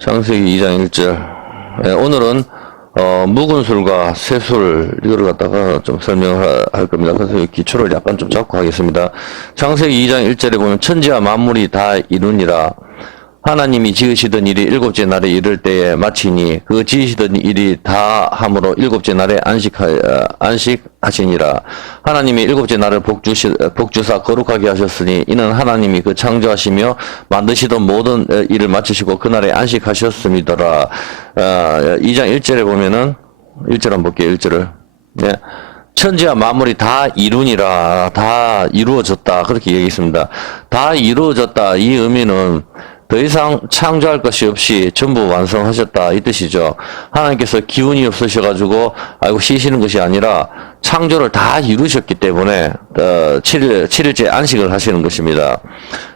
창세기 2장 1절. 예, 오늘은 묵은 술과 새술 이거를 갖다가 좀 설명을 할 겁니다. 그래서 기초를 약간 좀 잡고 하겠습니다. 창세기 2장 1절에 보면 천지와 만물이 다 이루니라. 하나님이 지으시던 일이 일곱째 날에 이를 때에 마치니 그 지으시던 일이 다 함으로 일곱째 날에 안식하시니라. 하나님이 일곱째 날을 복주사 거룩하게 하셨으니 이는 하나님이 그 창조하시며 만드시던 모든 일을 마치시고 그날에 안식하셨음이더라. 2장 1절에 보면은 1절 한번 볼게요. 1절을. 네. 천지와 만물이 다 이루니라. 다 이루어졌다. 그렇게 얘기했습니다. 다 이루어졌다. 이 의미는 더 이상 창조할 것이 없이 전부 완성하셨다 이 뜻이죠. 하나님께서 기운이 없으셔가지고 쉬시는 것이 아니라 창조를 다 이루셨기 때문에 7일째 안식을 하시는 것입니다.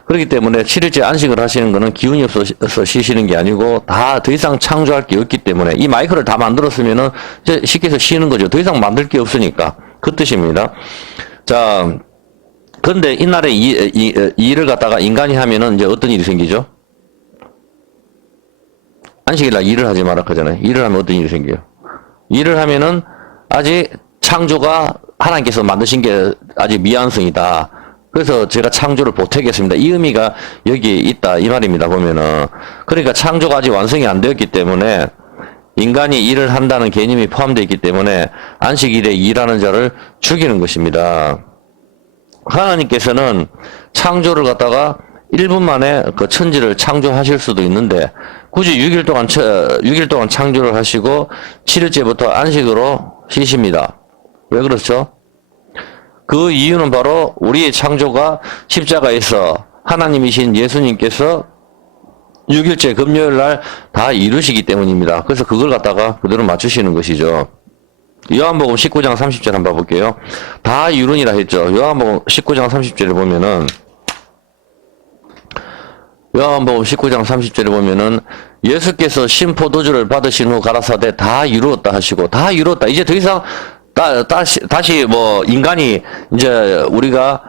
그렇기 때문에 7일째 안식을 하시는 것은 기운이 없어서 쉬시는 게 아니고 다 더 이상 창조할 게 없기 때문에 이 마이크를 다 만들었으면은 이제 쉽게 해서 쉬는 거죠. 더 이상 만들 게 없으니까 그 뜻입니다. 자, 그런데 이날에 이 일을 갖다가 인간이 하면은 이제 어떤 일이 생기죠? 안식일날 일을 하지 마라 하잖아요. 일을 하면 어떤 일이 생겨요? 일을 하면은 아직 창조가 하나님께서 만드신 게 아직 미완성이다. 그래서 제가 창조를 보태겠습니다. 이 의미가 여기에 있다 이 말입니다. 보면은 그러니까 창조가 아직 완성이 안 되었기 때문에 인간이 일을 한다는 개념이 포함되어 있기 때문에 안식일에 일하는 자를 죽이는 것입니다. 하나님께서는 창조를 갖다가 1분 만에 그 천지를 창조하실 수도 있는데 굳이 6일 동안 창조를 하시고 7일째부터 안식으로 쉬십니다. 왜 그렇죠? 그 이유는 바로 우리의 창조가 십자가에서 하나님이신 예수님께서 6일째 금요일 날 다 이루시기 때문입니다. 그래서 그걸 갖다가 그대로 맞추시는 것이죠. 요한복음 19장 30절 한번 볼게요. 다 이루니라 했죠. 요한복음 19장 30절에 보면은 요한복음 19장 30절에 보면은 예수께서 신포도주를 받으신 후 가라사대 다 이루었다 하시고 다 이루었다. 이제 더 이상 다시 뭐 인간이 이제 우리가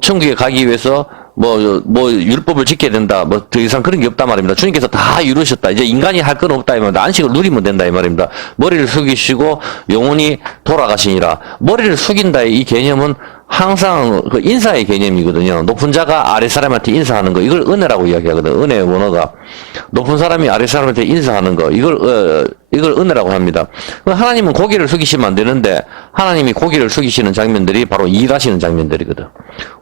천국에 가기 위해서 뭐 율법을 지켜야 된다. 뭐 더 이상 그런 게 없단 말입니다. 주님께서 다 이루셨다. 이제 인간이 할 건 없다 이 말입니다. 안식을 누리면 된다 이 말입니다. 머리를 숙이시고 영원히 돌아가시니라. 머리를 숙인다 이 개념은 항상 그 인사의 개념이거든요. 높은 자가 아래 사람한테 인사하는 거 이걸 은혜라고 이야기하거든. 은혜의 원어가 높은 사람이 아래 사람한테 인사하는 거 이걸 은혜라고 합니다. 하나님은 고개를 숙이시면 안 되는데 하나님이 고개를 숙이시는 장면들이 바로 일하시는 장면들이거든.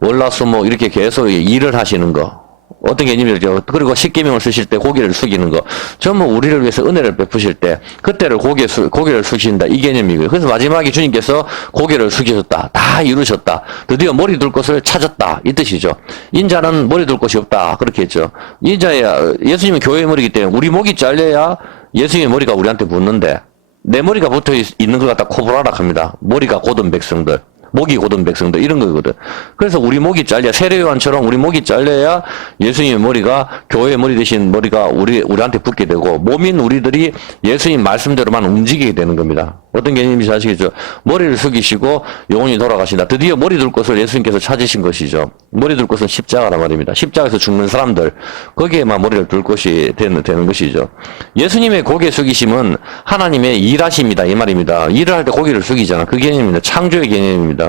월화수목 이렇게 계속 일을 하시는 거. 어떤 개념이죠? 그리고 십계명을 쓰실 때 고개를 숙이는 거. 전부 우리를 위해서 은혜를 베푸실 때 그때를 고개를 숙이신다 이 개념이고요. 그래서 마지막에 주님께서 고개를 숙이셨다. 다 이루셨다. 드디어 머리 둘 곳을 찾았다. 이 뜻이죠. 인자는 머리 둘 곳이 없다. 그렇게 했죠. 인자야 예수님은 교회의 머리이기 때문에 우리 목이 잘려야 예수님의 머리가 우리한테 붙는데 내 머리가 붙어 있는 걸 갖다 코브라락 합니다. 머리가 곧은 백성들. 목이 곧은 백성들 이런 거거든. 그래서 우리 목이 잘려 세례요한처럼 우리 목이 잘려야 예수님의 머리가 교회의 머리 대신 머리가 우리한테 붙게 되고 몸인 우리들이 예수님 말씀대로만 움직이게 되는 겁니다. 어떤 개념인지 아시겠죠? 머리를 숙이시고 영원히 돌아가신다. 드디어 머리 둘 곳을 예수님께서 찾으신 것이죠. 머리 둘 곳은 십자가란 말입니다. 십자가에서 죽는 사람들 거기에만 머리를 둘 곳이 되는 것이죠. 예수님의 고개 숙이심은 하나님의 일하심이다 이 말입니다. 일을 할 때 고개를 숙이잖아. 그 개념입니다. 창조의 개념입니다.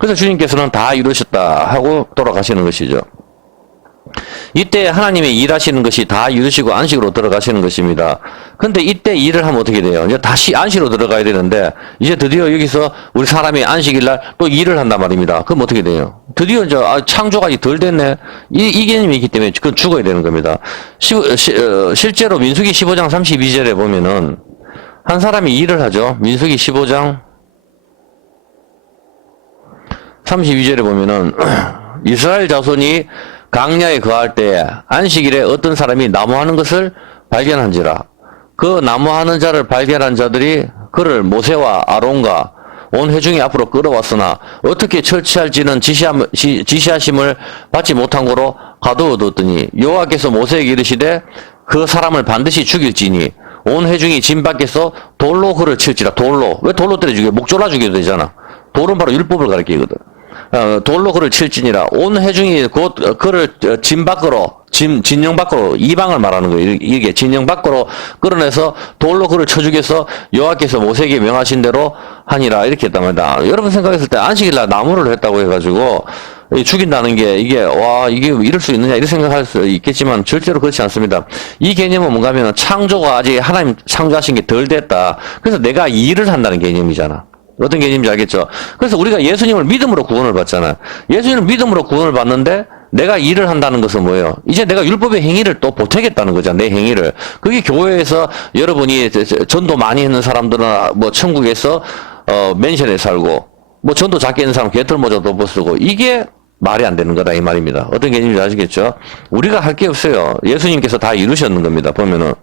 그래서 주님께서는 다 이루셨다 하고 돌아가시는 것이죠. 이때 하나님의 일하시는 것이 다 이루시고 안식으로 들어가시는 것입니다. 근데 이때 일을 하면 어떻게 돼요? 이제 다시 안식으로 들어가야 되는데 이제 드디어 여기서 우리 사람이 안식일날 또 일을 한단 말입니다. 그럼 어떻게 돼요? 드디어 이제 창조가 덜 됐네. 이 개념이 있기 때문에 그건 죽어야 되는 겁니다. 실제로 민수기 15장 32절에 보면은 한 사람이 일을 하죠. 민수기 15장 32절에 보면은 이스라엘 자손이 강야에 거할 때에 안식일에 어떤 사람이 나무하는 것을 발견한지라. 그 나무하는 자를 발견한 자들이 그를 모세와 아론과 온 회중이 앞으로 끌어왔으나 어떻게 처치할지는 지시하심을 받지 못한 고로 가두어뒀더니 여호와께서 모세에게 이르시되 그 사람을 반드시 죽일지니 온 회중이 진 밖에서 돌로 그를 칠지라. 돌로. 왜 돌로 때려 죽여? 목 졸라 죽여도 되잖아. 돌은 바로 율법을 가리키거든. 돌로 그를 칠지니라. 온 회중이 곧 그를 진 밖으로, 진영 밖으로, 이방을 말하는 거예요. 이게 진영 밖으로 끌어내서 돌로 그를 쳐 죽여서 여호와께서 모세에게 명하신 대로 하니라. 이렇게 했단 말이다. 여러분 생각했을 때 안식일날 나무를 했다고 해가지고 죽인다는 게 이게 와 이게 이럴 수 있느냐 이렇게 생각할 수 있겠지만 절대로 그렇지 않습니다. 이 개념은 뭔가 하면 창조가 아직 하나님 창조하신 게 덜 됐다. 그래서 내가 일을 한다는 개념이잖아. 어떤 개념인지 알겠죠? 그래서 우리가 예수님을 믿음으로 구원을 받잖아요. 예수님을 믿음으로 구원을 받는데 내가 일을 한다는 것은 뭐예요? 이제 내가 율법의 행위를 또 보태겠다는 거죠. 내 행위를. 그게 교회에서 여러분이 전도 많이 했는 사람들은 뭐 천국에서 맨션에 살고 뭐 전도 작게 했는 사람 개털모자 덮어쓰고 이게 말이 안 되는 거다 이 말입니다. 어떤 개념인지 아시겠죠? 우리가 할 게 없어요. 예수님께서 다 이루셨는 겁니다. 보면은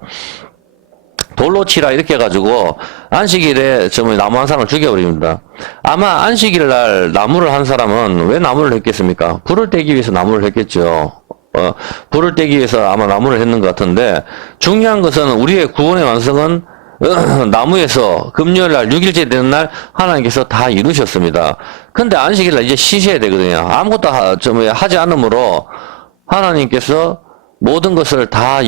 돌로 치라 이렇게 해가지고 안식일에 나무 한 사람을 죽여버립니다. 아마 안식일 날 나무를 한 사람은 왜 나무를 했겠습니까? 불을 떼기 위해서 나무를 했겠죠. 불을 떼기 위해서 아마 나무를 했는 것 같은데 중요한 것은 우리의 구원의 완성은 나무에서 금요일 날 6일째 되는 날 하나님께서 다 이루셨습니다. 근데 안식일 날 이제 쉬셔야 되거든요. 아무것도 하지 않으므로 하나님께서 모든 것을 다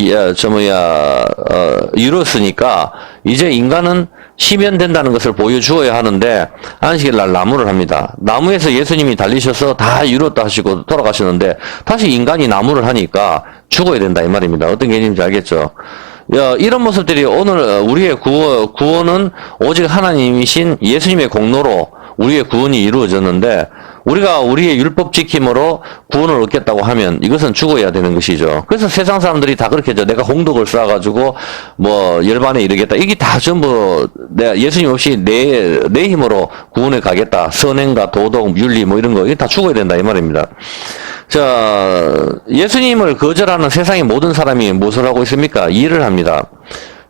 이뤘으니까 이제 인간은 쉬면 된다는 것을 보여주어야 하는데 안식일 날 나무를 합니다. 나무에서 예수님이 달리셔서 다 이뤘다 하시고 돌아가셨는데 다시 인간이 나무를 하니까 죽어야 된다 이 말입니다. 어떤 개념인지 알겠죠? 이런 모습들이 오늘 우리의 구원은 오직 하나님이신 예수님의 공로로 우리의 구원이 이루어졌는데 우리가 우리의 율법 지킴으로 구원을 얻겠다고 하면 이것은 죽어야 되는 것이죠. 그래서 세상 사람들이 다 그렇게 하죠. 내가 공덕을 쌓아가지고 뭐 열반에 이르겠다. 이게 다 전부 내가 예수님 없이 내 힘으로 구원에 가겠다. 선행과 도덕, 윤리 뭐 이런 거 이게 다 죽어야 된다 이 말입니다. 자, 예수님을 거절하는 세상의 모든 사람이 무엇을 하고 있습니까? 일을 합니다.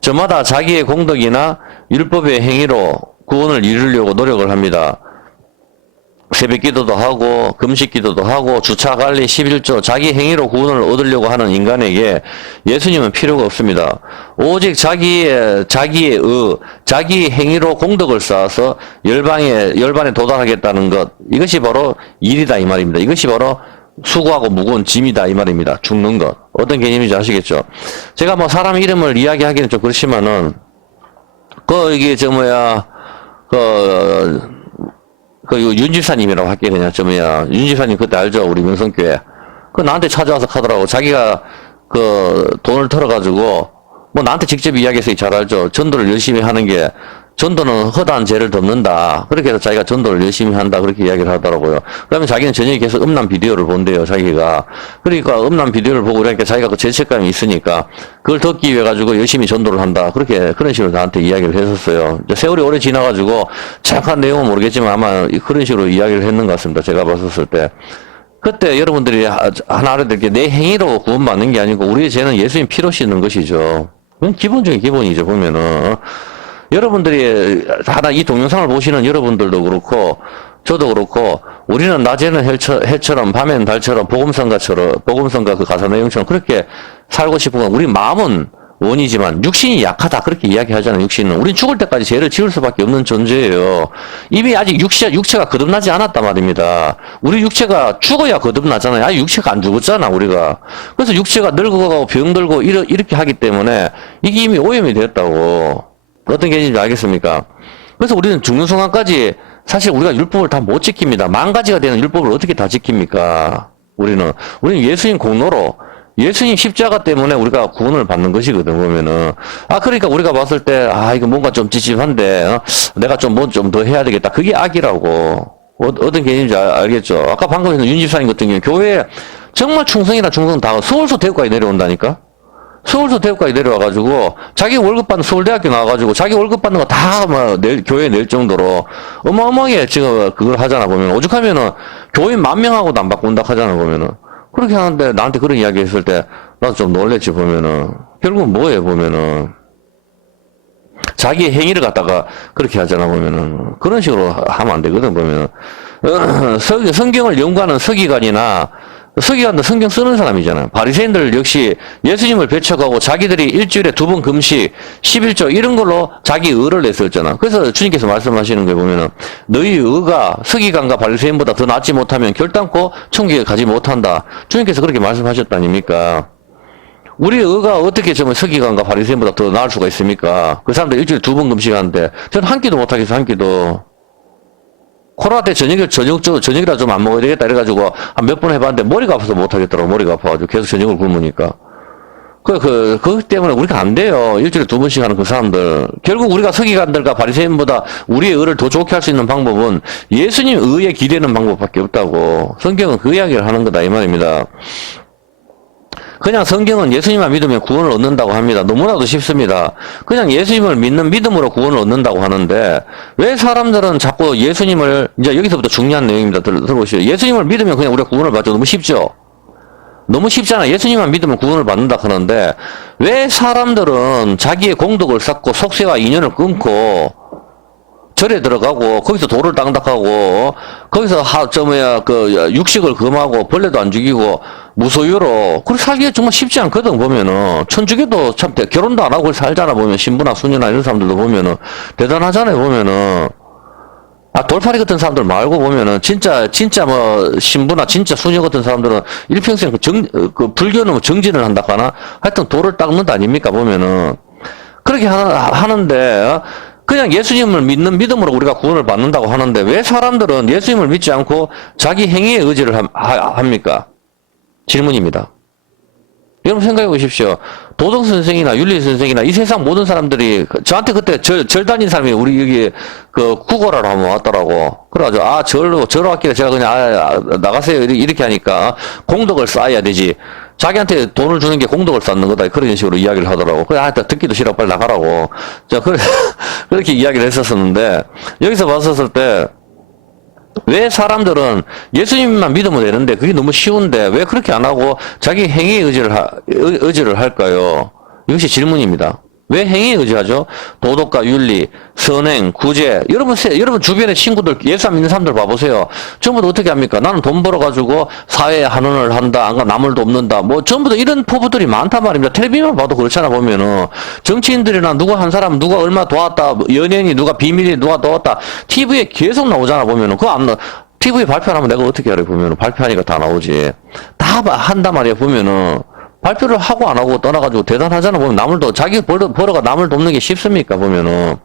저마다 자기의 공덕이나 율법의 행위로 구원을 이루려고 노력을 합니다. 새벽 기도도 하고 금식 기도도 하고 주차 관리 11조 자기 행위로 구원을 얻으려고 하는 인간에게 예수님은 필요가 없습니다. 오직 자기의 자기 행위로 공덕을 쌓아서 열반에 도달하겠다는 것 이것이 바로 일이다 이 말입니다. 이것이 바로 수고하고 무거운 짐이다 이 말입니다. 죽는 것. 어떤 개념인지 아시겠죠? 제가 뭐 사람 이름을 이야기하기는 좀 그렇지만은 이게 윤집사님이라고 할게 그냥 윤집사님 그때 알죠? 우리 명성교회. 나한테 찾아와서 하더라고. 자기가 돈을 털어가지고 뭐 나한테 직접 이야기해서 잘 알죠? 전도를 열심히 하는 게 전도는 허다한 죄를 덮는다. 그렇게 해서 자기가 전도를 열심히 한다. 그렇게 이야기를 하더라고요. 그러면 자기는 저녁에 계속 음란 비디오를 본대요. 자기가. 그러니까 음란 비디오를 보고 그러니까 자기가 그 죄책감이 있으니까 그걸 덮기 위해 가지고 열심히 전도를 한다. 그런 식으로 나한테 이야기를 했었어요. 이제 세월이 오래 지나가지고 정확한 내용은 모르겠지만 아마 그런 식으로 이야기를 했는 것 같습니다. 제가 봤었을 때. 그때 여러분들이 하나 알아야 될 게 내 행위로 구원받는 게 아니고 우리의 죄는 예수님 피로 씻는 것이죠. 그건 기본적인 기본이죠. 보면은. 여러분들이 하나 이 동영상을 보시는 여러분들도 그렇고 저도 그렇고 우리는 낮에는 해처럼 밤에는 달처럼 복음성가 그 가사 내용처럼 그렇게 살고 싶은 건 우리 마음은 원이지만 육신이 약하다 그렇게 이야기하잖아요. 육신은 우린 죽을 때까지 죄를 지을 수밖에 없는 존재예요. 이미 아직 육체가 거듭나지 않았단 말입니다. 우리 육체가 죽어야 거듭나잖아요. 아직 육체가 안 죽었잖아 우리가. 그래서 육체가 늙어가고 병들고 이렇게 하기 때문에 이게 이미 오염이 되었다고. 어떤 개념인지 알겠습니까? 그래서 우리는 죽는 순간까지 사실 우리가 율법을 다 못 지킵니다. 10,000가지가 되는 율법을 어떻게 다 지킵니까? 우리는 예수님 공로로 예수님 십자가 때문에 우리가 구원을 받는 것이거든, 보면은. 그러니까 우리가 봤을 때, 이거 뭔가 좀 찝찝한데, 내가 좀 더 해야 되겠다. 그게 악이라고. 어떤 개념인지 알겠죠? 아까 방금 했는 윤집사님 같은 경우에 교회에 정말 충성이나 충성 다 서울서 대구까지 내려온다니까? 서울서 대구까지 내려와가지고 자기 월급 받는 서울대학교 나와가지고 자기 월급 받는 거 다 교회에 낼 정도로 어마어마하게 지금 그걸 하잖아 보면 오죽하면은 교인 10,000명하고도 안 바꾼다 하잖아 보면은 그렇게 하는데 나한테 그런 이야기 했을 때 나도 좀 놀랬지 보면은 결국은 뭐예요 보면은 자기 행위를 갖다가 그렇게 하잖아 보면은 그런 식으로 하면 안 되거든 보면은 성경을 연구하는 서기관이나 서기관도 성경 쓰는 사람이잖아요. 바리새인들 역시 예수님을 배척하고 자기들이 일주일에 2번 금식, 11조 이런 걸로 자기 의를 냈었잖아. 그래서 주님께서 말씀하시는 거 보면은 너희 의가 서기관과 바리새인보다 더 낫지 못하면 결단코 천국에 가지 못한다. 주님께서 그렇게 말씀하셨다 아닙니까? 우리 의가 어떻게 좀 서기관과 바리새인보다 더 나을 수가 있습니까? 그 사람들 일주일에 2번 금식하는데 저는 한 끼도 못하겠어, 한 끼도. 코로나 때 저녁이라 좀 안 먹어야 되겠다 이래가지고 한 몇 번 해봤는데 머리가 아파서 못하겠더라고. 머리가 아파가지고 계속 저녁을 굶으니까. 그것 때문에 우리가 안 돼요. 일주일에 2번씩 하는 그 사람들. 결국 우리가 서기관들과 바리새인보다 우리의 의를 더 좋게 할 수 있는 방법은 예수님 의에 기대는 방법밖에 없다고. 성경은 그 이야기를 하는 거다 이 말입니다. 그냥 성경은 예수님만 믿으면 구원을 얻는다고 합니다. 너무나도 쉽습니다. 그냥 예수님을 믿는 믿음으로 구원을 얻는다고 하는데 왜 사람들은 자꾸 예수님을 이제 여기서부터 중요한 내용입니다. 들어보시죠. 예수님을 믿으면 그냥 우리가 구원을 받죠. 너무 쉽죠. 너무 쉽잖아. 예수님만 믿으면 구원을 받는다 하는데 왜 사람들은 자기의 공덕을 쌓고 속세와 인연을 끊고 절에 들어가고 거기서 돌을 땅닥하고 거기서 육식을 금하고 벌레도 안 죽이고 무소유로 그렇게 살기가 정말 쉽지 않거든. 보면은 천주교도 참 결혼도 안 하고 살잖아. 보면 신부나 수녀나 이런 사람들도 보면은 대단하잖아요. 보면은 돌팔이 같은 사람들 말고 보면은 진짜 뭐 신부나 진짜 수녀 같은 사람들은 일평생 그 불교는 정진을 한다거나 하여튼 돌을 닦는다 아닙니까? 보면은 그렇게 하는데 그냥 예수님을 믿는 믿음으로 우리가 구원을 받는다고 하는데 왜 사람들은 예수님을 믿지 않고 자기 행위에 의지를 합니까? 질문입니다. 여러분 생각해 보십시오. 도덕 선생이나 윤리 선생이나 이 세상 모든 사람들이 저한테 그때 절 다닌 사람이 우리 여기 구걸하러 한번 왔더라고. 그래가지고 절 왔길래 제가 그냥 나가세요 이렇게 하니까 공덕을 쌓아야 되지. 자기한테 돈을 주는 게 공덕을 쌓는 거다. 그런 식으로 이야기를 하더라고. 그래, 듣기도 싫어. 빨리 나가라고. 그렇게 이야기를 했었는데, 여기서 봤었을 때, 왜 사람들은 예수님만 믿으면 되는데, 그게 너무 쉬운데, 왜 그렇게 안 하고 자기 행위에 의지를 할까요? 이것이 질문입니다. 왜 행위에 의지하죠? 도덕과 윤리, 선행, 구제. 여러분 주변의 친구들, 예수 안 믿는 사람들 봐보세요. 전부 다 어떻게 합니까? 나는 돈 벌어가지고 사회에 한원을 한다, 남을 돕는다. 뭐, 전부 다 이런 포부들이 많단 말입니다. 텔레비전 봐도 그렇잖아, 보면은. 정치인들이나 누가 한 사람, 누가 얼마 도왔다, 연예인이 누가 비밀이 누가 도왔다. TV에 계속 나오잖아, 보면은. TV에 발표하면 내가 어떻게 하래, 보면은. 발표하니까 다 나오지. 다 한단 말이야, 보면은. 발표를 하고 안 하고 떠나가지고 대단하잖아. 보면 자기 벌어가 남을 돕는 게 쉽습니까? 보면은.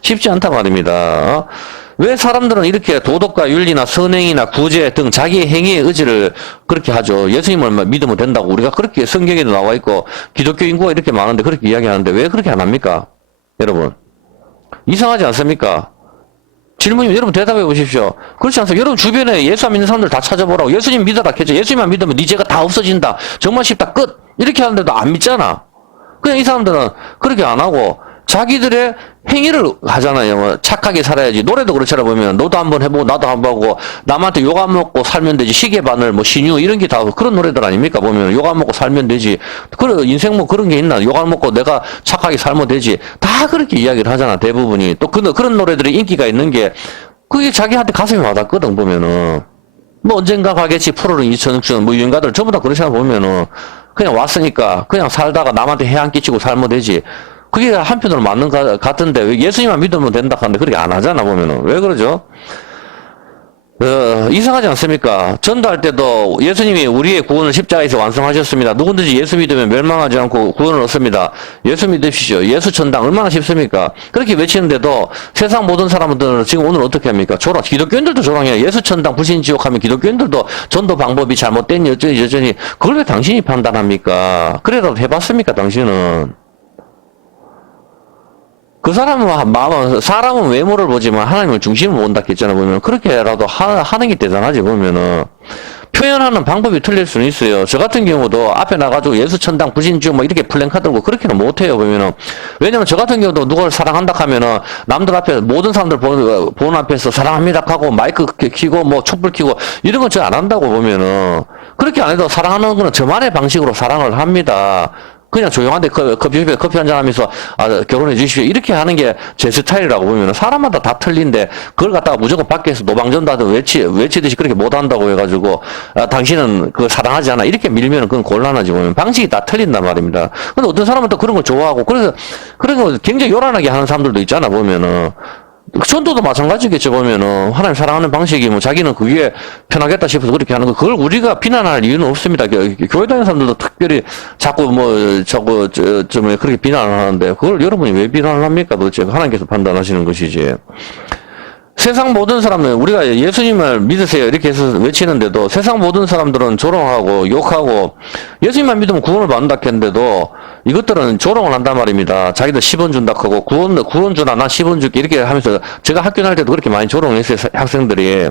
쉽지 않단 말입니다. 왜 사람들은 이렇게 도덕과 윤리나 선행이나 구제 등 자기의 행위의 의지를 그렇게 하죠? 예수님을 믿으면 된다고 우리가 그렇게 성경에도 나와 있고 기독교 인구가 이렇게 많은데 그렇게 이야기하는데 왜 그렇게 안 합니까? 여러분. 이상하지 않습니까? 질문이 여러분 대답해 보십시오. 그렇지 않습니까? 여러분 주변에 예수 안 믿는 사람들 다 찾아보라고. 예수님 믿어라 했죠. 예수님만 믿으면 네 죄가 다 없어진다. 정말 쉽다. 끝. 이렇게 하는데도 안 믿잖아. 그냥 이 사람들은 그렇게 안 하고 자기들의 행위를 하잖아요. 뭐 착하게 살아야지. 노래도 그렇잖아. 보면 너도 한번 해보고 나도 한번 하고 남한테 욕 안 먹고 살면 되지. 시계바늘 뭐 신유 이런 게 다 그런 노래들 아닙니까? 보면 욕 안 먹고 살면 되지. 그래 인생 뭐 그런 게 있나? 욕 안 먹고 내가 착하게 살면 되지. 다 그렇게 이야기를 하잖아. 대부분이. 또 그런 노래들이 인기가 있는 게 그게 자기한테 가슴이 와닿거든. 보면은 뭐 언젠가 가겠지. 프로는 이천욱천 뭐 유행가들 전부 다 그렇잖아. 보면은 그냥 왔으니까 그냥 살다가 남한테 해안 끼치고 살면 되지. 그게 한편으로 맞는 것 같은데 왜 예수님만 믿으면 된다 하는데 그렇게 안 하잖아. 보면은 왜 그러죠? 이상하지 않습니까? 전도할 때도 예수님이 우리의 구원을 십자가에서 완성하셨습니다. 누구든지 예수 믿으면 멸망하지 않고 구원을 얻습니다. 예수 믿으십시오. 예수 천당 얼마나 쉽습니까? 그렇게 외치는데도 세상 모든 사람들은 지금 오늘 어떻게 합니까? 기독교인들도 조롱해요. 예수 천당 불신 지옥 하면 기독교인들도 전도 방법이 잘못된 여전히 그걸 왜 당신이 판단합니까? 그래도 해봤습니까? 당신은? 그 사람은 외모를 보지만 하나님을 중심으로 본다 했잖아. 보면 그렇게라도 하는 게 대단하지. 보면은 표현하는 방법이 틀릴 수는 있어요. 저 같은 경우도 앞에 나가지고 예수 천당 불신주 뭐 이렇게 플랜카드 들고 그렇게는 못해요. 보면은 왜냐면 저 같은 경우도 누구를 사랑한다 하면은 남들 앞에 모든 사람들 보는 앞에서 사랑합니다 하고 마이크 켜고 뭐 촛불 켜고 이런 건 저 안 한다고. 보면은 그렇게 안 해도 사랑하는 거는 저만의 방식으로 사랑을 합니다. 그냥 조용한데 커피 한잔 하면서, 결혼해 주십시오. 이렇게 하는 게 제 스타일이라고 보면은 사람마다 다 틀린데, 그걸 갖다가 무조건 밖에서 노방전도 외치듯이 그렇게 못 한다고 해가지고, 당신은 그걸 사랑하지 않아. 이렇게 밀면은 그건 곤란하지 보면. 방식이 다 틀린단 말입니다. 근데 어떤 사람은 또 그런 걸 좋아하고, 그래서, 그런 거 굉장히 요란하게 하는 사람들도 있잖아, 보면은. 전도도 마찬가지겠죠, 보면은. 하나님 사랑하는 방식이 뭐 자기는 그게 편하겠다 싶어서 그렇게 하는 거, 그걸 우리가 비난할 이유는 없습니다. 교회 다니는 사람들도 특별히 자꾸 뭐 그렇게 비난을 하는데, 그걸 여러분이 왜 비난을 합니까? 도대체 하나님께서 판단하시는 것이지. 세상 모든 사람은 우리가 예수님을 믿으세요 이렇게 해서 외치는데도 세상 모든 사람들은 조롱하고 욕하고 예수님만 믿으면 구원을 받는다 했는데도 이것들은 조롱을 한단 말입니다. 자기들 10원 준다 하고 구원 주나 나 10원 줄게 이렇게 하면서 제가 학교 다닐 때도 그렇게 많이 조롱했어요. 학생들이.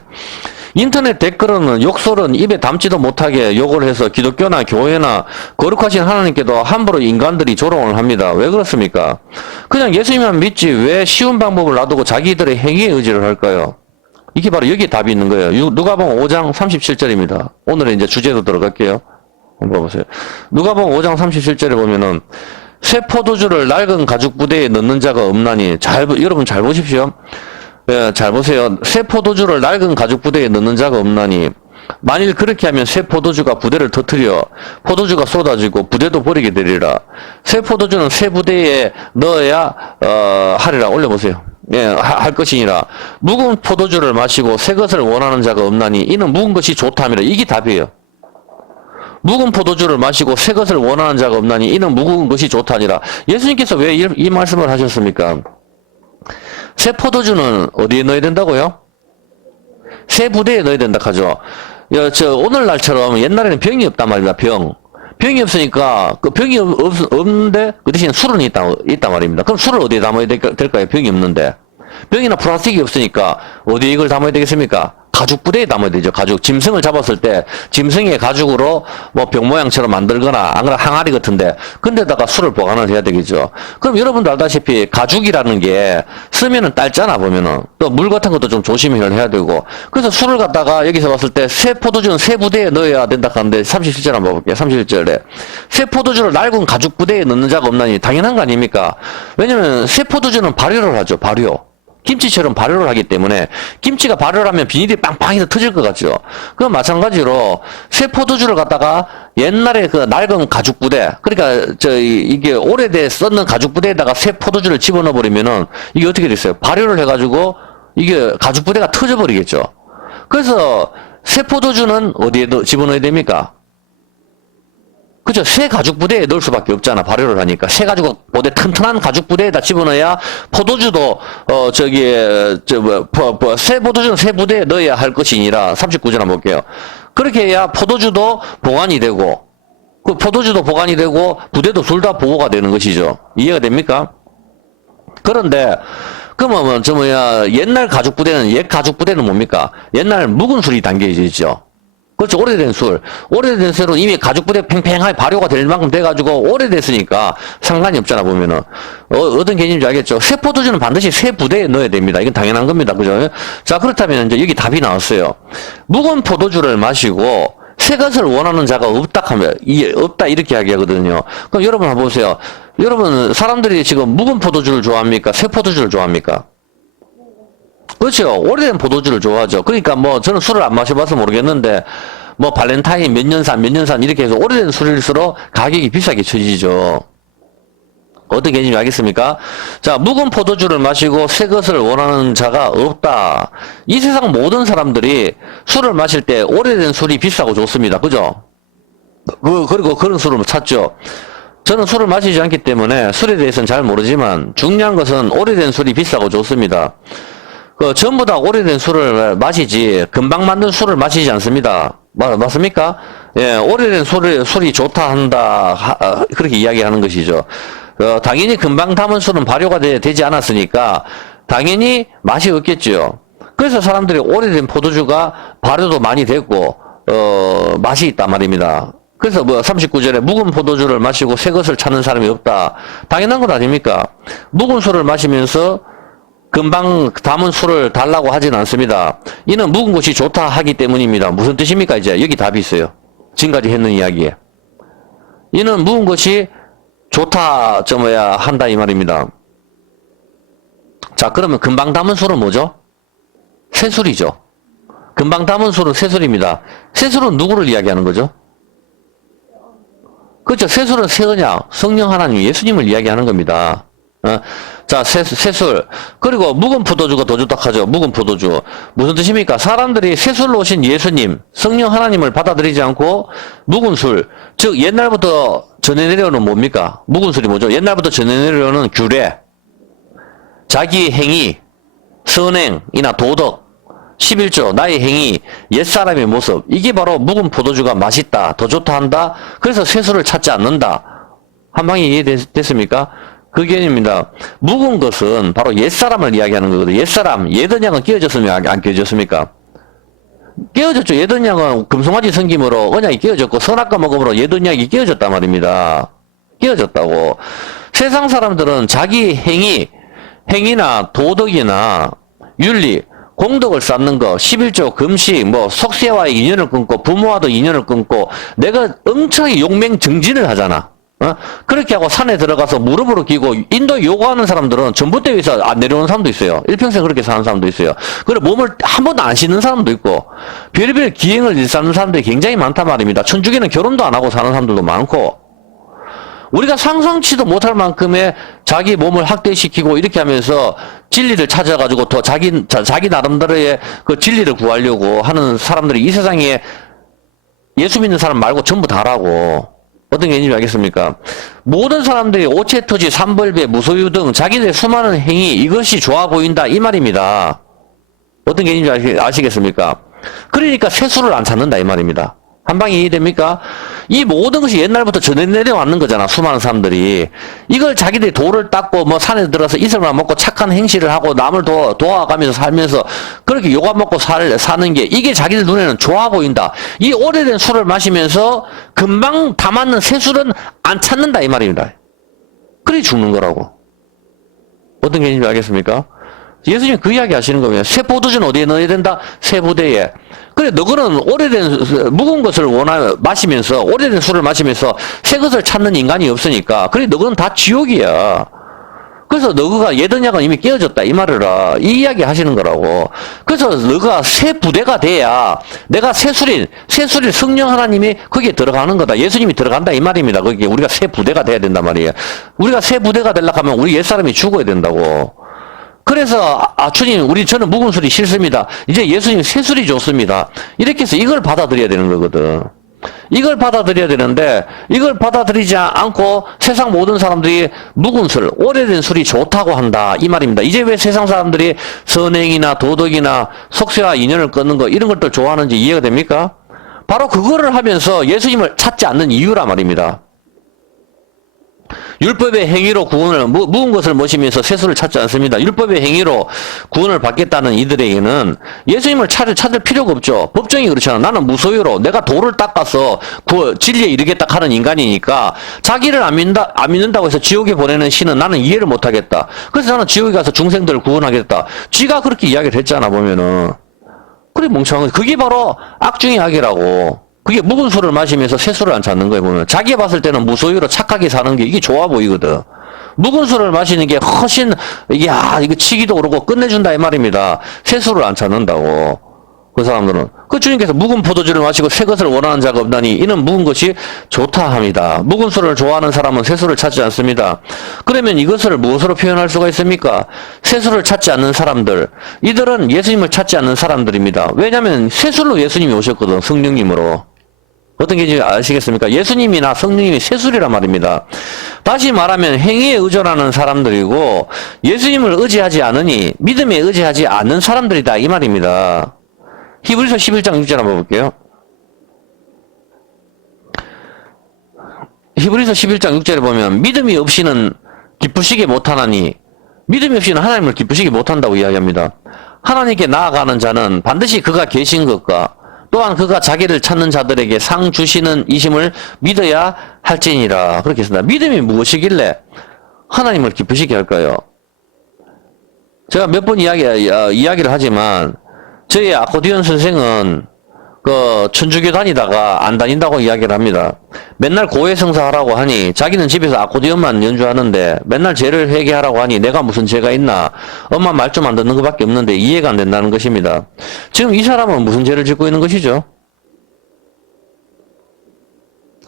인터넷 댓글은 욕설은 입에 담지도 못하게 욕을 해서 기독교나 교회나 거룩하신 하나님께도 함부로 인간들이 조롱을 합니다. 왜 그렇습니까? 그냥 예수님만 믿지 왜 쉬운 방법을 놔두고 자기들의 행위에 의지를 할까요? 이게 바로 여기에 답이 있는 거예요. 누가복음 5장 37절입니다. 오늘의 이제 주제로 들어갈게요. 한번 보세요. 누가복음 5장 37절에 보면은 새 포도주를 낡은 가죽 부대에 넣는 자가 없나니 여러분 잘 보십시오. 예, 잘 보세요. 새 포도주를 낡은 가죽 부대에 넣는 자가 없나니 만일 그렇게 하면 새 포도주가 부대를 터뜨려 포도주가 쏟아지고 부대도 버리게 되리라. 새 포도주는 새 부대에 넣어야 하리라. 올려보세요. 예, 할 것이니라. 묵은 포도주를 마시고 새 것을 원하는 자가 없나니 이는 묵은 것이 좋다미라. 이게 답이에요. 묵은 포도주를 마시고 새 것을 원하는 자가 없나니 이는 묵은 것이 좋다니라. 예수님께서 왜 이 말씀을 하셨습니까? 새 포도주는 어디에 넣어야 된다고요? 새 부대에 넣어야 된다 하죠. 오늘날처럼 옛날에는 병이 없단 말입니다. 병이 없으니까 그 병이 없는데 그 대신 술은 있단 말입니다. 그럼 술을 어디에 담아야 될까요? 병이 없는데. 병이나 플라스틱이 없으니까 어디에 이걸 담아야 되겠습니까? 가죽 부대에 담아야 되죠. 가죽. 짐승을 잡았을 때 짐승의 가죽으로 뭐 병 모양처럼 만들거나 안 그러면 항아리 같은데 근데다가 술을 보관을 해야 되겠죠. 그럼 여러분도 알다시피 가죽이라는 게 쓰면은 딸잖아 보면은. 또 물 같은 것도 좀 조심히 해야 되고. 그래서 술을 갖다가 여기서 봤을 때 새 포도주는 새 부대에 넣어야 된다 하는데 37절 한번 볼게요. 37절에 새 포도주를 낡은 가죽 부대에 넣는 자가 없나니 당연한 거 아닙니까? 왜냐면 새 포도주는 발효를 하죠. 발효. 김치처럼 발효를 하기 때문에 김치가 발효를 하면 비닐이 빵빵해서 터질 것 같죠. 그건 마찬가지로 새 포도주를 갖다가 옛날에 그 낡은 가죽 부대, 그러니까 이게 오래돼 썼는 가죽 부대에다가 새 포도주를 집어넣어 버리면은 이게 어떻게 됐어요? 발효를 해가지고 이게 가죽 부대가 터져 버리겠죠. 그래서 새 포도주는 어디에 집어넣어야 됩니까? 그죠? 새 가죽 부대에 넣을 수밖에 없잖아. 발효를 하니까. 새 가죽 부대, 튼튼한 가죽 부대에다 집어넣어야 포도주도, 새 포도주는 새 부대에 넣어야 할 것이니라. 39절 한번 볼게요. 그렇게 해야 포도주도 보관이 되고, 그 포도주도 보관이 되고, 부대도 둘 다 보호가 되는 것이죠. 이해가 됩니까? 그런데, 그러면, 옛날 가죽 부대는, 옛 가죽 부대는 뭡니까? 옛날 묵은 술이 담겨져 있죠. 그렇죠. 오래된 술은 이미 가죽 부대 팽팽하게 발효가 될 만큼 돼가지고 오래됐으니까 상관이 없잖아, 보면은. 어떤 개념인지 알겠죠? 새 포도주는 반드시 새 부대에 넣어야 됩니다. 이건 당연한 겁니다. 그죠? 자, 그렇다면 이제 여기 답이 나왔어요. 묵은 포도주를 마시고 새 것을 원하는 자가 없다 하면, 없다 이렇게 이야기하거든요. 그럼 여러분 한번 보세요. 여러분, 사람들이 지금 묵은 포도주를 좋아합니까? 새 포도주를 좋아합니까? 그렇죠. 오래된 포도주를 좋아하죠. 그러니까 저는 술을 안 마셔봐서 모르겠는데, 발렌타인 몇 년산 이렇게 해서 오래된 술일수록 가격이 비싸게 쳐지죠. 어떤 개념이 알겠습니까? 자, 묵은 포도주를 마시고 새 것을 원하는 자가 없다. 이 세상 모든 사람들이 술을 마실 때 오래된 술이 비싸고 좋습니다. 그죠? 그리고 그런 술을 찾죠. 저는 술을 마시지 않기 때문에 술에 대해서는 잘 모르지만 중요한 것은 오래된 술이 비싸고 좋습니다. 전부 다 오래된 술을 마시지 금방 만든 술을 마시지 않습니다. 맞습니까? 예, 오래된 술이 좋다 한다 그렇게 이야기하는 것이죠. 당연히 금방 담은 술은 발효가 되지 않았으니까 당연히 맛이 없겠죠. 그래서 사람들이 오래된 포도주가 발효도 많이 됐고 맛이 있단 말입니다. 그래서 39절에 묵은 포도주를 마시고 새 것을 찾는 사람이 없다. 당연한 것 아닙니까? 묵은 술을 마시면서 금방 담은 술을 달라고 하진 않습니다. 이는 묵은 것이 좋다 하기 때문입니다. 무슨 뜻입니까? 이제 여기 답이 있어요. 지금까지 했는 이야기에. 이는 묵은 것이 좋다, 한다, 이 말입니다. 자, 그러면 금방 담은 술은 뭐죠? 세술이죠. 금방 담은 술은 세술입니다. 세술은 누구를 이야기하는 거죠? 그렇죠. 세술은 세언약, 성령 하나님, 예수님을 이야기하는 겁니다. 자, 세술. 그리고 묵은 포도주가 더 좋다 하죠. 묵은 포도주. 무슨 뜻입니까? 사람들이 세술로 오신 예수님, 성령 하나님을 받아들이지 않고 묵은 술, 즉 옛날부터 전해 내려오는 뭡니까? 묵은 술이 뭐죠? 옛날부터 전해 내려오는 규례, 자기 행위, 선행이나 도덕, 11조, 나의 행위, 옛사람의 모습, 이게 바로 묵은 포도주가 맛있다, 더 좋다 한다. 그래서 세술을 찾지 않는다. 한 방에 이해됐습니까? 그 개념입니다. 묵은 것은 바로 옛사람을 이야기하는 거거든요. 옛사람, 옛언약은 깨어졌습니까? 안 깨어졌습니까? 깨어졌죠. 옛언약은 금송아지 성김으로 언약이 깨어졌고 선악과 먹음으로 옛언약이 깨어졌단 말입니다. 깨어졌다고. 세상 사람들은 자기 행위나 도덕이나 윤리, 공덕을 쌓는 거, 11조, 금식, 속세와의 인연을 끊고, 부모와도 인연을 끊고, 내가 엄청나게 용맹정진을 하잖아. 그렇게 하고 산에 들어가서 무릎으로 끼고, 인도 요구하는 사람들은 전봇대 위에서 안 내려오는 사람도 있어요. 일평생 그렇게 사는 사람도 있어요. 그리고 몸을 한 번도 안 씻는 사람도 있고, 별의별 기행을 일삼는 사람들이 굉장히 많단 말입니다. 천주교는 결혼도 안 하고 사는 사람들도 많고, 우리가 상상치도 못할 만큼의 자기 몸을 학대시키고 이렇게 하면서 진리를 찾아가지고 더 자기 나름대로의 그 진리를 구하려고 하는 사람들이 이 세상에 예수 믿는 사람 말고 전부 다라고. 어떤 개념인지 알겠습니까? 모든 사람들이 오체토지, 삼벌배, 무소유 등 자기들의 수많은 행위, 이것이 좋아 보인다, 이 말입니다. 어떤 개념인지 아시겠습니까? 그러니까 세수를 안 찾는다, 이 말입니다. 한 방에 이해됩니까? 이 모든 것이 옛날부터 전해 내려왔는 거잖아, 수많은 사람들이. 이걸 자기들이 돌을 닦고, 산에 들어서 이슬만 먹고 착한 행실을 하고, 남을 도와가면서 살면서, 그렇게 요가 먹고 사는 게, 이게 자기들 눈에는 좋아 보인다. 이 오래된 술을 마시면서, 금방 다 맞는 새 술은 안 찾는다, 이 말입니다. 그래 죽는 거라고. 어떤 개념인지 알겠습니까? 예수님 그 이야기 하시는 거예요. 새 포도주는 어디에 넣어야 된다? 새 부대에. 그래, 너거는 오래된, 묵은 것을 마시면서, 오래된 술을 마시면서 새 것을 찾는 인간이 없으니까. 그래, 너거는 다 지옥이야. 그래서 너가 옛언약은 이미 깨어졌다. 이 말을 이 이야기 하시는 거라고. 그래서 너가 새 부대가 돼야 내가 새술인 성령 하나님이 거기에 들어가는 거다. 예수님이 들어간다. 이 말입니다. 거기에 우리가 새 부대가 돼야 된단 말이에요. 우리가 새 부대가 되려고 하면 우리 옛사람이 죽어야 된다고. 그래서 주님 저는 묵은 술이 싫습니다. 이제 예수님 새술이 좋습니다. 이렇게 해서 이걸 받아들여야 되는 거거든. 이걸 받아들여야 되는데 이걸 받아들이지 않고 세상 모든 사람들이 묵은 술, 오래된 술이 좋다고 한다 이 말입니다. 이제 왜 세상 사람들이 선행이나 도덕이나 속세와 인연을 끊는 거 이런 것들 좋아하는지 이해가 됩니까? 바로 그거를 하면서 예수님을 찾지 않는 이유란 말입니다. 율법의 행위로 구원을, 묵은 것을 모시면서 세수를 찾지 않습니다. 율법의 행위로 구원을 받겠다는 이들에게는 예수님을 찾을 필요가 없죠. 법정이 그렇잖아. 나는 무소유로 내가 도를 닦아서 진리에 이르겠다 하는 인간이니까 자기를 안 믿는다고 해서 지옥에 보내는 신은 나는 이해를 못하겠다. 그래서 나는 지옥에 가서 중생들을 구원하겠다. 쥐가 그렇게 이야기를 했잖아, 보면은. 그래, 멍청한 거. 그게 바로 악 중의 악이라고. 그게 묵은 술을 마시면서 새 술을 안 찾는 거예요, 보면. 자기 봤을 때는 무소유로 착하게 사는 게 이게 좋아 보이거든. 묵은 술을 마시는 게 훨씬, 이거 치기도 오르고 끝내준다, 이 말입니다. 새 술을 안 찾는다고. 그 사람들은. 그 주님께서 묵은 포도주를 마시고 새 것을 원하는 자가 없다니, 이는 묵은 것이 좋다 합니다. 묵은 술을 좋아하는 사람은 새 술을 찾지 않습니다. 그러면 이것을 무엇으로 표현할 수가 있습니까? 새 술을 찾지 않는 사람들. 이들은 예수님을 찾지 않는 사람들입니다. 왜냐면 새 술로 예수님이 오셨거든, 성령님으로. 어떤 게 아시겠습니까? 예수님이나 성령님이 세술이란 말입니다. 다시 말하면 행위에 의존하는 사람들이고 예수님을 의지하지 않으니 믿음에 의지하지 않는 사람들이다 이 말입니다. 히브리서 11장 6절 한번 볼게요. 히브리서 11장 6절에 보면 믿음이 없이는 기쁘시게 못하나니 믿음이 없이는 하나님을 기쁘시게 못한다고 이야기합니다. 하나님께 나아가는 자는 반드시 그가 계신 것과 또한 그가 자기를 찾는 자들에게 상 주시는 이심을 믿어야 할지니라. 그렇게 했습니다. 믿음이 무엇이길래 하나님을 기쁘시게 할까요? 제가 몇 번 이야기를 하지만 저희 아코디언 선생은 천주교 다니다가 안 다닌다고 이야기를 합니다. 맨날 고해성사 하라고 하니 자기는 집에서 아코디언만 연주하는데 맨날 죄를 회개하라고 하니 내가 무슨 죄가 있나? 엄마 말 좀 안 듣는 것밖에 없는데 이해가 안 된다는 것입니다. 지금 이 사람은 무슨 죄를 짓고 있는 것이죠?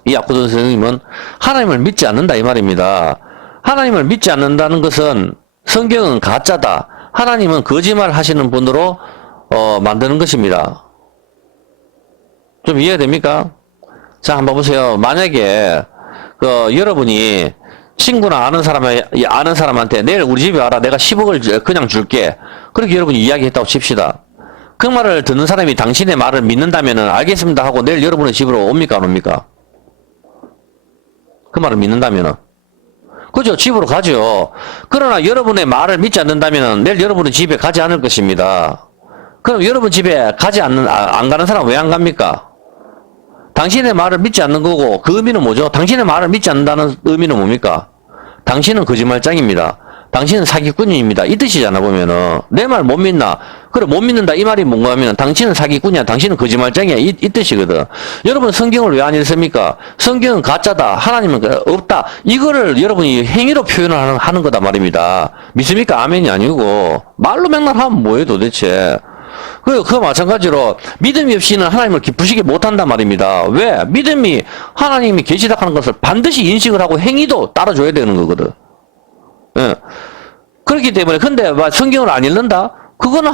이 아코디언 선생님은 하나님을 믿지 않는다 이 말입니다. 하나님을 믿지 않는다는 것은 성경은 가짜다. 하나님은 거짓말 하시는 분으로 만드는 것입니다. 좀 이해됩니까? 자, 한번 보세요. 만약에, 여러분이 친구나 아는 사람한테 내일 우리 집에 와라. 내가 10억을 그냥 줄게. 그렇게 여러분이 이야기했다고 칩시다. 그 말을 듣는 사람이 당신의 말을 믿는다면은 알겠습니다 하고 내일 여러분의 집으로 옵니까? 안 옵니까? 그 말을 믿는다면은. 그죠? 집으로 가죠. 그러나 여러분의 말을 믿지 않는다면은 내일 여러분의 집에 가지 않을 것입니다. 그럼 여러분 집에 안 가는 사람 왜 안 갑니까? 당신의 말을 믿지 않는 거고, 그 의미는 뭐죠? 당신의 말을 믿지 않는다는 의미는 뭡니까? 당신은 거짓말장입니다. 당신은 사기꾼입니다. 이 뜻이잖아, 보면은. 내 말 못 믿나? 그래, 못 믿는다. 이 말이 뭔가 하면, 당신은 사기꾼이야. 당신은 거짓말장이야. 이 뜻이거든. 여러분, 성경을 왜 안 읽습니까? 성경은 가짜다. 하나님은 없다. 이거를 여러분이 행위로 표현을 하는 거다 말입니다. 믿습니까? 아멘이 아니고. 말로 맨날 하면 뭐예요, 도대체? 그 마찬가지로 믿음이 없이는 하나님을 기쁘시게 못한단 말입니다. 왜? 믿음이 하나님이 계시다 하는 것을 반드시 인식을 하고 행위도 따라줘야 되는 거거든. 예. 그렇기 때문에 근데 성경을 안 읽는다? 그거는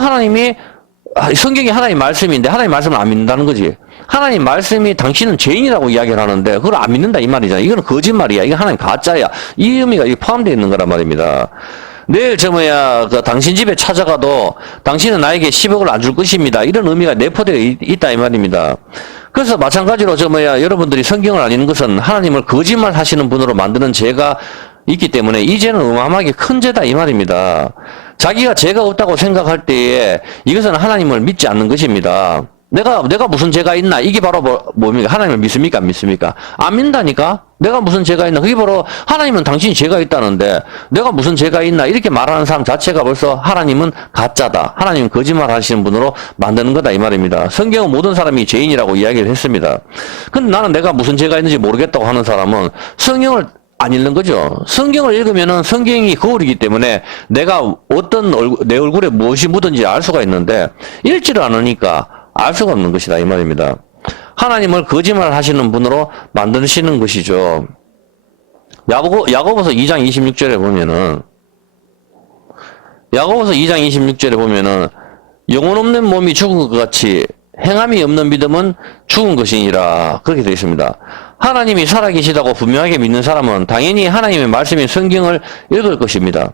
성경이 하나님 말씀인데 하나님 말씀을 안 믿는다는 거지. 하나님 말씀이 당신은 죄인이라고 이야기를 하는데 그걸 안 믿는다 이 말이잖아. 이거는 거짓말이야. 이거 하나님 가짜야. 이 의미가 포함되어 있는 거란 말입니다. 내일 당신 집에 찾아가도 당신은 나에게 10억을 안 줄 것입니다. 이런 의미가 내포되어 있다 이 말입니다. 그래서 마찬가지로 여러분들이 성경을 안 읽는 것은 하나님을 거짓말 하시는 분으로 만드는 죄가 있기 때문에 이 죄는 어마어마하게 큰 죄다 이 말입니다. 자기가 죄가 없다고 생각할 때에 이것은 하나님을 믿지 않는 것입니다. 내가 무슨 죄가 있나? 이게 바로 뭡니까? 하나님을 믿습니까? 안 믿습니까? 안 믿는다니까? 내가 무슨 죄가 있나? 그게 바로 하나님은 당신이 죄가 있다는데 내가 무슨 죄가 있나? 이렇게 말하는 사람 자체가 벌써 하나님은 가짜다. 하나님은 거짓말 하시는 분으로 만드는 거다 이 말입니다. 성경은 모든 사람이 죄인이라고 이야기를 했습니다. 근데 나는 내가 무슨 죄가 있는지 모르겠다고 하는 사람은 성경을 안 읽는 거죠. 성경을 읽으면은 성경이 거울이기 때문에 내가 내 얼굴에 무엇이 묻은지 알 수가 있는데 읽지를 않으니까 알 수가 없는 것이다 이 말입니다. 하나님을 거짓말 하시는 분으로 만드시는 것이죠. 야고보서 2장 26절에 보면은 영혼 없는 몸이 죽은 것 같이 행함이 없는 믿음은 죽은 것이니라 그렇게 되어 있습니다. 하나님이 살아계시다고 분명하게 믿는 사람은 당연히 하나님의 말씀인 성경을 읽을 것입니다.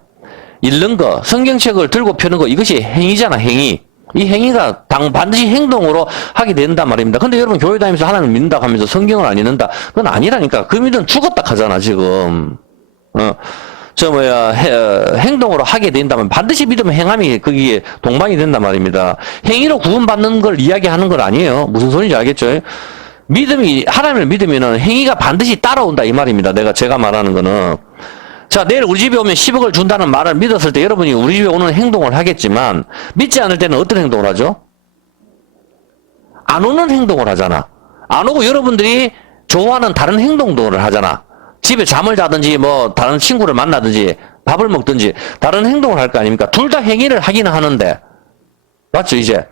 읽는 거, 성경책을 들고 펴는 거 이것이 행위잖아 행위. 이 행위가 반드시 행동으로 하게 된단 말입니다. 근데 여러분 교회 다니면서 하나님을 믿는다고 하면서 성경을 안 읽는다. 그건 아니라니까. 그 믿음 죽었다 하잖아 지금. 행동으로 하게 된다면 반드시 믿으면 행함이 거기에 동반이 된단 말입니다. 행위로 구원받는 걸 이야기하는 건 아니에요. 무슨 소리인지 알겠죠? 하나님을 믿으면은 행위가 반드시 따라온다 이 말입니다. 제가 말하는 거는. 자, 내일 우리 집에 오면 10억을 준다는 말을 믿었을 때 여러분이 우리 집에 오는 행동을 하겠지만 믿지 않을 때는 어떤 행동을 하죠? 안 오는 행동을 하잖아. 안 오고 여러분들이 좋아하는 다른 행동들을 하잖아. 집에 잠을 자든지 다른 친구를 만나든지 밥을 먹든지 다른 행동을 할 거 아닙니까? 둘 다 행위를 하기는 하는데 맞죠? 이제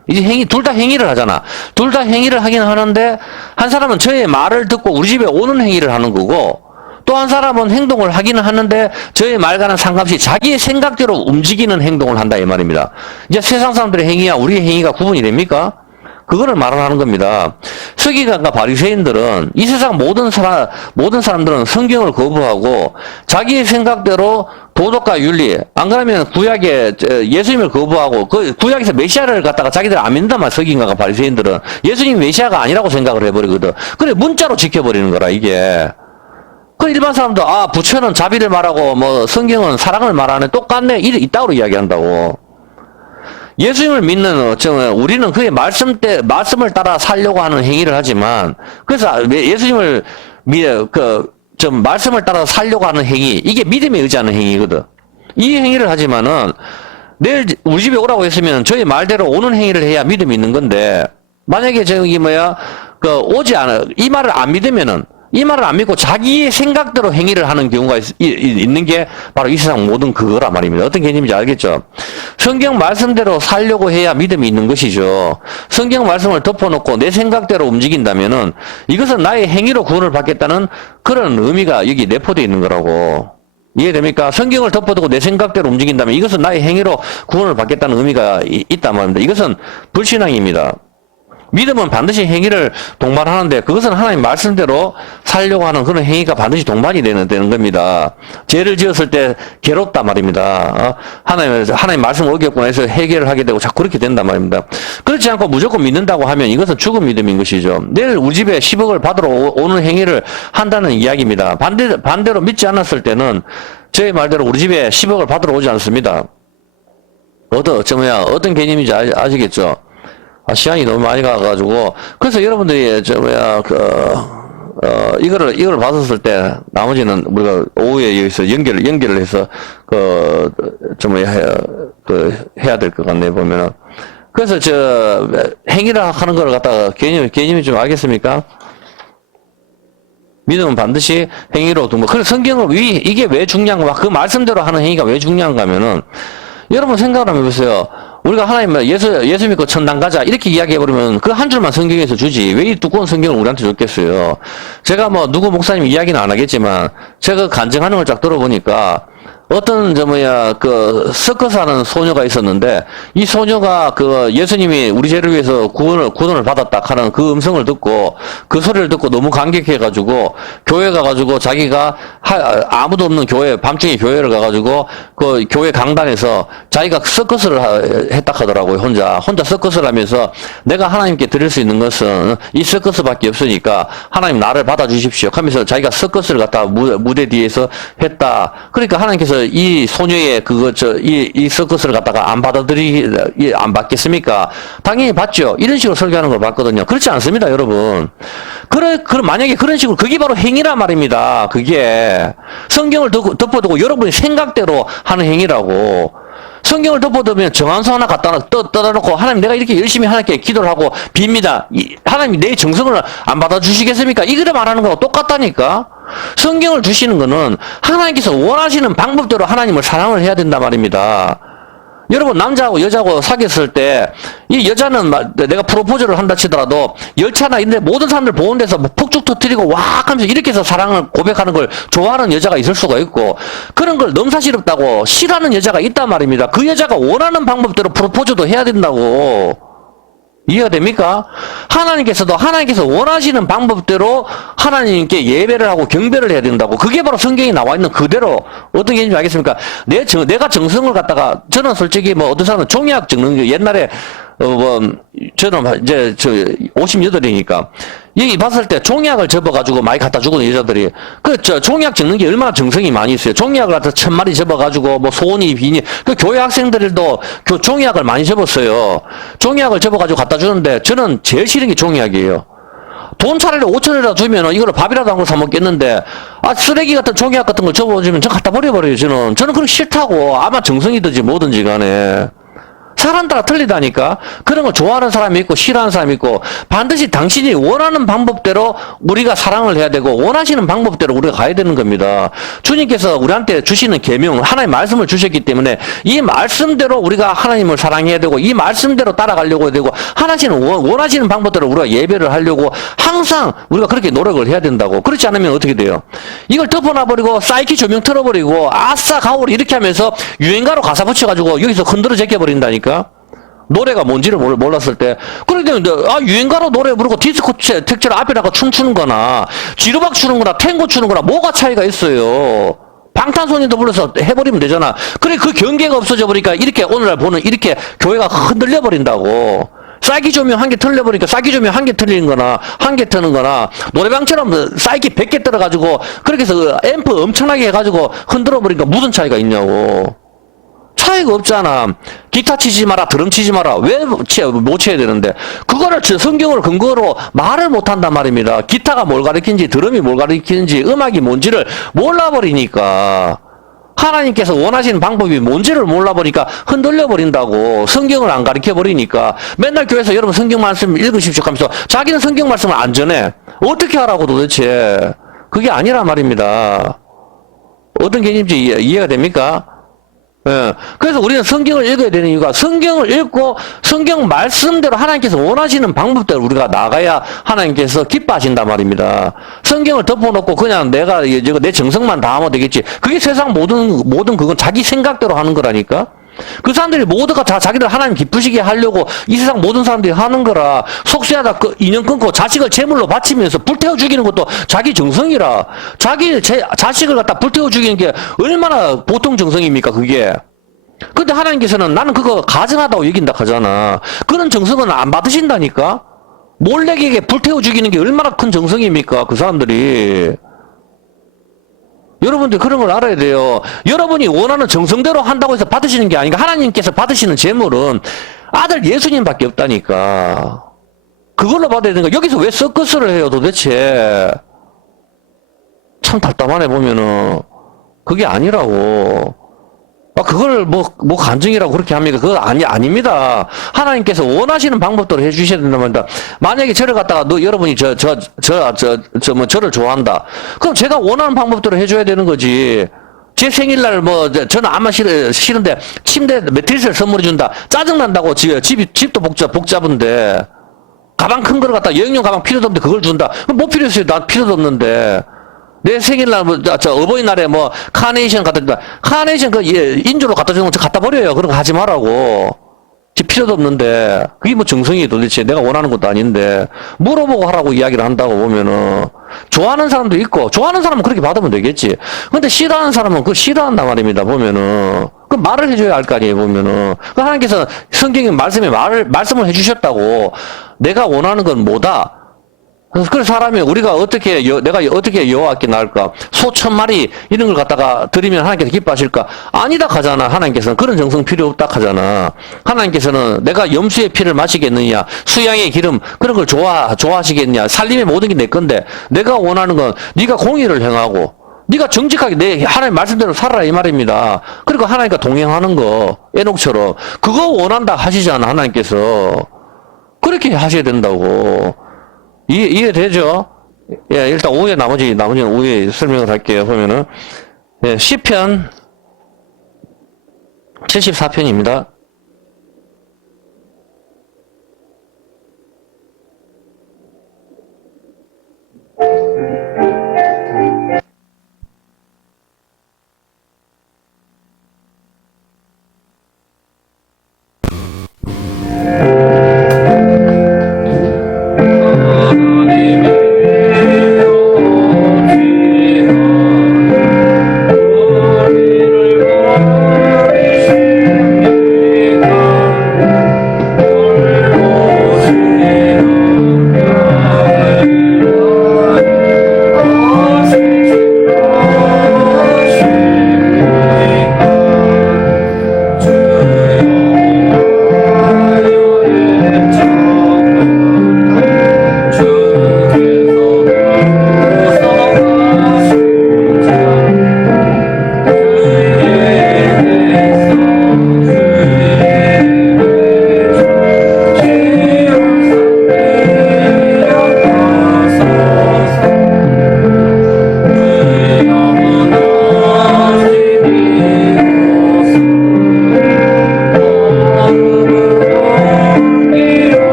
둘 다 행위를 하잖아. 둘 다 행위를 하긴 하는데 한 사람은 저의 말을 듣고 우리 집에 오는 행위를 하는 거고 또 한 사람은 행동을 하기는 하는데 저의 말과는 상관없이 자기의 생각대로 움직이는 행동을 한다 이 말입니다. 이제 세상 사람들의 행위와 우리의 행위가 구분이 됩니까? 그거를 말하는 겁니다. 서기관과 바리새인들은 이 세상 모든 사람들은 성경을 거부하고 자기의 생각대로 도덕과 윤리, 안 그러면 구약에 예수님을 거부하고 그 구약에서 메시아를 갖다가 자기들 안 믿는단 말이야. 서기관과 바리새인들은 예수님이 메시아가 아니라고 생각을 해버리거든. 그래 문자로 지켜버리는 거라 이게. 그 일반 사람도 부처는 자비를 말하고 성경은 사랑을 말하네 똑같네 이따구로 이야기한다고. 예수님을 믿는 우리는 그의 말씀을 따라 살려고 하는 행위를 하지만 그래서 예수님을 말씀을 따라 살려고 하는 행위 이게 믿음에 의지하는 행위거든. 이 행위를 하지만은 내일 우리 집에 오라고 했으면 저희 말대로 오는 행위를 해야 믿음이 있는 건데 만약에 저기 오지 않아, 이 말을 안 믿으면은, 이 말을 안 믿고 자기의 생각대로 행위를 하는 경우가 있는 게 바로 이 세상 모든 그거라 말입니다. 어떤 개념인지 알겠죠? 성경 말씀대로 살려고 해야 믿음이 있는 것이죠. 성경 말씀을 덮어놓고 내 생각대로 움직인다면은 이것은 나의 행위로 구원을 받겠다는 그런 의미가 여기 내포되어 있는 거라고. 이해됩니까? 성경을 덮어두고 내 생각대로 움직인다면 이것은 나의 행위로 구원을 받겠다는 의미가 있단 말입니다. 이것은 불신앙입니다. 믿음은 반드시 행위를 동반하는데 그것은 하나님 말씀대로 살려고 하는 그런 행위가 반드시 동반이 되는 겁니다. 죄를 지었을 때 괴롭다 말입니다. 하나님 말씀을 어겼구나 해서 해결을 하게 되고 자꾸 그렇게 된단 말입니다. 그렇지 않고 무조건 믿는다고 하면 이것은 죽은 믿음인 것이죠. 내일 우리 집에 10억을 받으러 오는 행위를 한다는 이야기입니다. 반대로 믿지 않았을 때는 제 말대로 우리 집에 10억을 받으러 오지 않습니다. 어떤 개념인지 아시겠죠? 시간이 너무 많이 가가지고, 그래서 여러분들이, 이거를 받았을 때, 나머지는 우리가 오후에 여기서 연결을 해서, 해야 될 것 같네, 보면은. 그래서 행위를 하는 걸 갖다가 개념이 좀 알겠습니까? 믿음은 반드시 행위로 등록. 그래서 성경을 이게 왜 중요한가, 그 말씀대로 하는 행위가 왜 중요한가 하면은, 여러분 생각을 한번 해보세요. 우리가 하나님 예수 믿고 천당 가자 이렇게 이야기해버리면 그 한 줄만 성경에서 주지 왜 이 두꺼운 성경을 우리한테 줬겠어요. 제가 누구 목사님 이야기는 안 하겠지만 제가 간증하는 걸 쫙 들어보니까 어떤 서커스 하는 소녀가 있었는데 이 소녀가 예수님이 우리 죄를 위해서 구원을 받았다 하는 그 음성을 듣고 그 소리를 듣고 너무 감격해가지고 교회 가가지고 자기가 아무도 없는 교회 밤중에 교회를 가가지고 그 교회 강단에서 자기가 서커스를 했다 하더라고요. 혼자 서커스를 하면서 내가 하나님께 드릴 수 있는 것은 이 서커스밖에 없으니까 하나님 나를 받아주십시오 하면서 자기가 서커스를 갖다 무대 뒤에서 했다. 그러니까 하나님께서 이 소녀의 이 서커스를 갖다가 안 받겠습니까? 당연히 받죠. 이런 식으로 설교하는 걸 봤거든요. 그렇지 않습니다, 여러분. 만약에 그런 식으로, 그게 바로 행위란 말입니다. 그게. 성경을 덮어두고 여러분의 생각대로 하는 행위라고. 성경을 덮어두면 정한수 하나 갖다 떠다놓고 하나님 내가 이렇게 열심히 하나님께 기도를 하고 빕니다. 하나님이 내 정성을 안 받아주시겠습니까? 이거를 말하는 거하고 똑같다니까. 성경을 주시는 거는 하나님께서 원하시는 방법대로 하나님을 사랑을 해야 된단 말입니다. 여러분 남자하고 여자하고 사귀었을 때 이 여자는 내가 프로포즈를 한다 치더라도 열차나 이런데 모든 사람들 보는 데서 폭죽 터뜨리고 와 하면서 이렇게 해서 사랑을 고백하는 걸 좋아하는 여자가 있을 수가 있고 그런 걸 넘사시럽다고 싫어하는 여자가 있단 말입니다. 그 여자가 원하는 방법대로 프로포즈도 해야 된다고. 이해가 됩니까? 하나님께서 원하시는 방법대로 하나님께 예배를 하고 경배를 해야 된다고. 그게 바로 성경에 나와 있는 그대로. 어떤 개념인지 알겠습니까? 내가 정성을 갖다가, 저는 솔직히 어떤 사람은 종이학 적는 게 옛날에, 저는 이제 58이니까. 여기 봤을 때 종이학을 접어가지고 많이 갖다 주거든, 여자들이. 종이학 적는 게 얼마나 정성이 많이 있어요. 종이학을 갖다 1000마리 접어가지고, 소원이 비니. 교회 학생들도 종이학을 많이 접었어요. 종이학을 접어가지고 갖다 주는데, 저는 제일 싫은 게 종이학이에요. 돈 차라리 5천원이라도 주면 이걸 밥이라도 한 걸 사 먹겠는데, 쓰레기 같은 종이학 같은 걸 접어주면 저 갖다 버려버려요, 저는. 저는 그런 싫다고. 아마 정성이든지 뭐든지 간에. 사람 따라 틀리다니까. 그런 걸 좋아하는 사람이 있고 싫어하는 사람이 있고 반드시 당신이 원하는 방법대로 우리가 사랑을 해야 되고 원하시는 방법대로 우리가 가야 되는 겁니다. 주님께서 우리한테 주시는 계명 하나님의 말씀을 주셨기 때문에 이 말씀대로 우리가 하나님을 사랑해야 되고 이 말씀대로 따라가려고 해야 되고 원하시는 방법대로 우리가 예배를 하려고 항상 우리가 그렇게 노력을 해야 된다고. 그렇지 않으면 어떻게 돼요? 이걸 덮어놔버리고 사이키 조명 틀어버리고 아싸 가오리 이렇게 하면서 유행가로 가사 붙여가지고 여기서 흔들어 제껴버린다니까. 노래가 뭔지를 몰랐을 때. 그런데 유행가로 노래 부르고 디스코 택처를 앞에다가 춤추는 거나 지루박 추는 거나 탱고 추는 거나 뭐가 차이가 있어요. 방탄소년도 불러서 해버리면 되잖아. 그래 그 경계가 없어져 버리니까 이렇게 오늘날 보는 이렇게 교회가 흔들려 버린다고. 쌀기 조명 한 개 틀려버리니까 쌀기 조명 한 개 틀리는 거나 한 개 트는 거나 노래방처럼 쌀기 100개 떨어가지고 그렇게 해서 앰프 엄청나게 해가지고 흔들어 버리니까 무슨 차이가 있냐고. 차이가 없잖아. 기타 치지 마라, 드럼 치지 마라. 왜 못 쳐야 되는데? 그거를 성경을 근거로 말을 못 한단 말입니다. 기타가 뭘 가리키는지, 드럼이 뭘 가리키는지, 음악이 뭔지를 몰라버리니까. 하나님께서 원하시는 방법이 뭔지를 몰라보니까 흔들려 버린다고. 성경을 안 가르쳐 버리니까. 맨날 교회에서 여러분 성경 말씀 읽으십시오 하면서 자기는 성경 말씀을 안 전해. 어떻게 하라고 도대체. 그게 아니란 말입니다. 어떤 개념인지 이해가 됩니까? 예. 그래서 우리는 성경을 읽어야 되는 이유가 성경을 읽고 성경 말씀대로 하나님께서 원하시는 방법대로 우리가 나가야 하나님께서 기뻐하신단 말입니다. 성경을 덮어놓고 그냥 내가 내 정성만 다하면 되겠지. 그게 세상 모든 그건 자기 생각대로 하는 거라니까. 그 사람들이 모두가 다 자기들 하나님 기쁘시게 하려고 이 세상 모든 사람들이 하는 거라. 속죄하다 인연 끊고 자식을 제물로 바치면서 불태워 죽이는 것도 자기 정성이라. 자식을 갖다 불태워 죽이는 게 얼마나 보통 정성입니까 그게. 근데 하나님께서는 나는 그거 가증하다고 여긴다 하잖아. 그런 정성은 안 받으신다니까. 몰래에게 불태워 죽이는 게 얼마나 큰 정성입니까 그 사람들이. 여러분들 그런 걸 알아야 돼요. 여러분이 원하는 정성대로 한다고 해서 받으시는 게 아니라 하나님께서 받으시는 재물은 아들 예수님밖에 없다니까. 그걸로 받아야 되는 거. 여기서 왜 서커스를 해요 도대체. 참 답답하네 보면은. 그게 아니라고. 그걸 간증이라고 그렇게 합니까? 그거 아닙니다. 하나님께서 원하시는 방법대로 해주셔야 된단 말입니다. 만약에 저를 갖다가, 여러분이 저를 좋아한다. 그럼 제가 원하는 방법대로 해줘야 되는 거지. 제 생일날 저는 아마 싫은데, 침대 매트리스를 선물해준다. 짜증난다고, 집도 복잡한데. 가방 큰 거를 갖다 여행용 가방 필요도 없는데 그걸 준다. 그럼 뭐 필요했어요? 난 필요도 없는데. 내 생일날, 어버이날에 카네이션 갖다 준다. 카네이션 인조로 갖다 주는 거 갖다 버려요. 그런 거 하지 말라고. 필요도 없는데. 그게 정성이 도대체 내가 원하는 것도 아닌데. 물어보고 하라고 이야기를 한다고 보면은. 좋아하는 사람도 있고, 좋아하는 사람은 그렇게 받으면 되겠지. 근데 싫어하는 사람은 그거 싫어한단 말입니다, 보면은. 그 말을 해줘야 할 거 아니에요, 보면은. 하나님께서 성경의 말씀을 해주셨다고. 내가 원하는 건 뭐다? 그래서 사람이 내가 어떻게 여호와께 나을까? 소 1000마리 이런 걸 갖다가 드리면 하나님께서 기뻐하실까? 아니다 하잖아. 하나님께서는 그런 정성 필요 없다 하잖아. 하나님께서는 내가 염소의 피를 마시겠느냐? 수양의 기름 그런 걸 좋아하시겠냐? 살림의 모든 게 내 건데 내가 원하는 건 네가 공의를 행하고 네가 정직하게 내 하나님 말씀대로 살아라 이 말입니다. 그리고 하나님과 동행하는 거 에녹처럼 그거 원한다 하시잖아. 하나님께서 그렇게 하셔야 된다고. 이해되죠? 예, 일단 나머지는 오후에 설명을 할게요. 보면은, 예, 시편 74편입니다.